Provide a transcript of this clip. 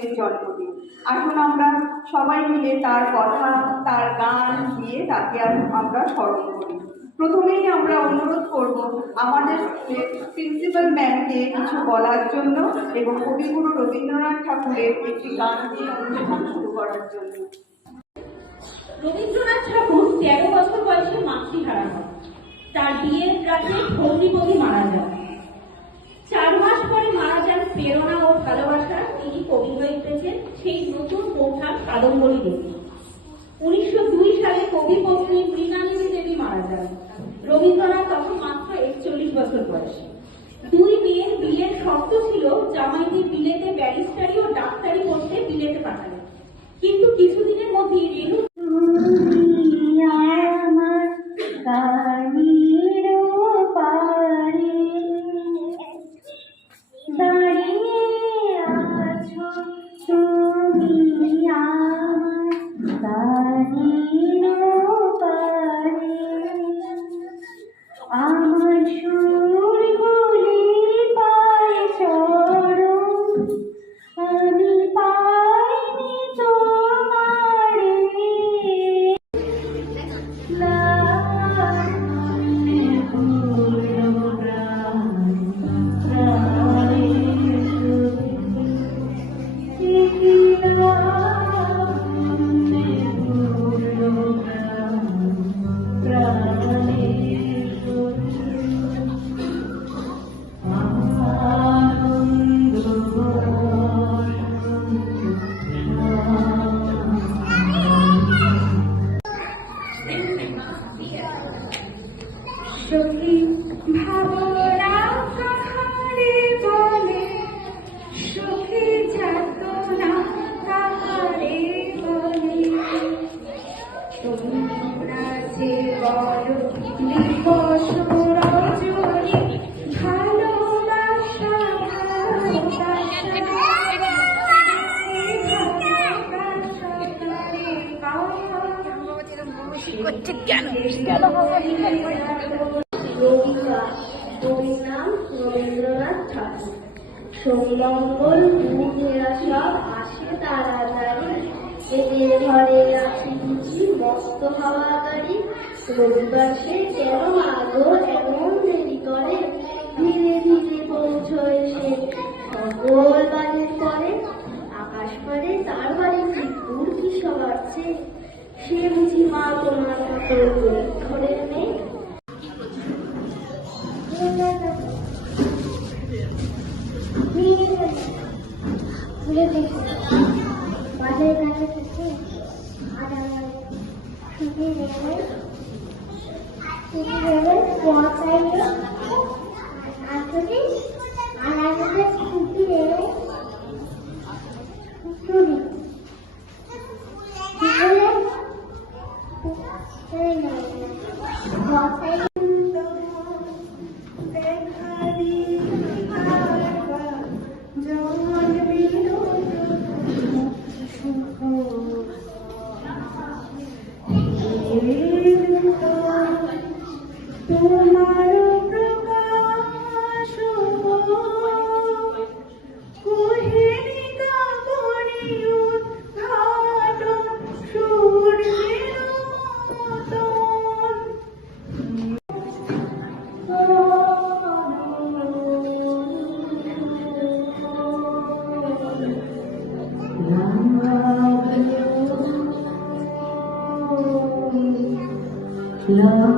এর জন্মদিন। আসুন আমরা সবাই মিলে তার কথা, তার গান দিয়ে তাকে আমরা স্মরণ করি। প্রথমেই আমরা অনুরোধ করব আমাদের স্কুলের প্রিন্সিপাল ম্যামকে কিছু বলার জন্য এবং কবিগুরু রবীন্দ্রনাথ ঠাকুরের একটি গান দিয়ে অনুষ্ঠান শুরু করার জন্য। রবীন্দ্রনাথ ঠাকুর 13 বছর বয়সে মাতৃহারা হন। তার বিয়ের রাতে ভগ্নিপতি মারা যান। 4 মাস পরে মারা যান প্রেরণা ও ভালোবাসার তিনি কবি হয়ে উঠেছেন সেই নতুন বৌঠান কাদম্বরী দেবী। 1902 সালে কবি পত্নী মৃণালিনী দেবী মারা যান। রবীন্দ্রনাথ তখন মাত্র 41 বছর বয়সে। 2 মেয়ের বিয়ের শর্ত ছিল জামাইকে বিলেতে ব্যারিস্টারি ও ডাক্তারি পড়তে বিলেতে পাঠাবে, কিন্তু কিছুদিনের মধ্যেই রেণু সখী ভাবনা কাহারে বলে, সখী যাতনা কাহারে বলে, তোমরা যে বড় দিবস রজনী ভালোবাসা রবীন্দ্রনাথ ঠাকুর। সোমমঙ্গল বুধেরা সব আসে তাড়াতাড়ি, এদের ঘরে আসি বুঝি মস্ত হাওয়া গাড়ি। রবিবার সে কেন মাগো এমন দেরি করে, ধীরে ধীরে পৌঁছয় সে সকল বাড়ির পরে। আকাশ পারে তার বাড়ি কি দূর কি সবার চেয়ে, সে বুঝি মা তোমার মতো ঘরের মেয়ে। Love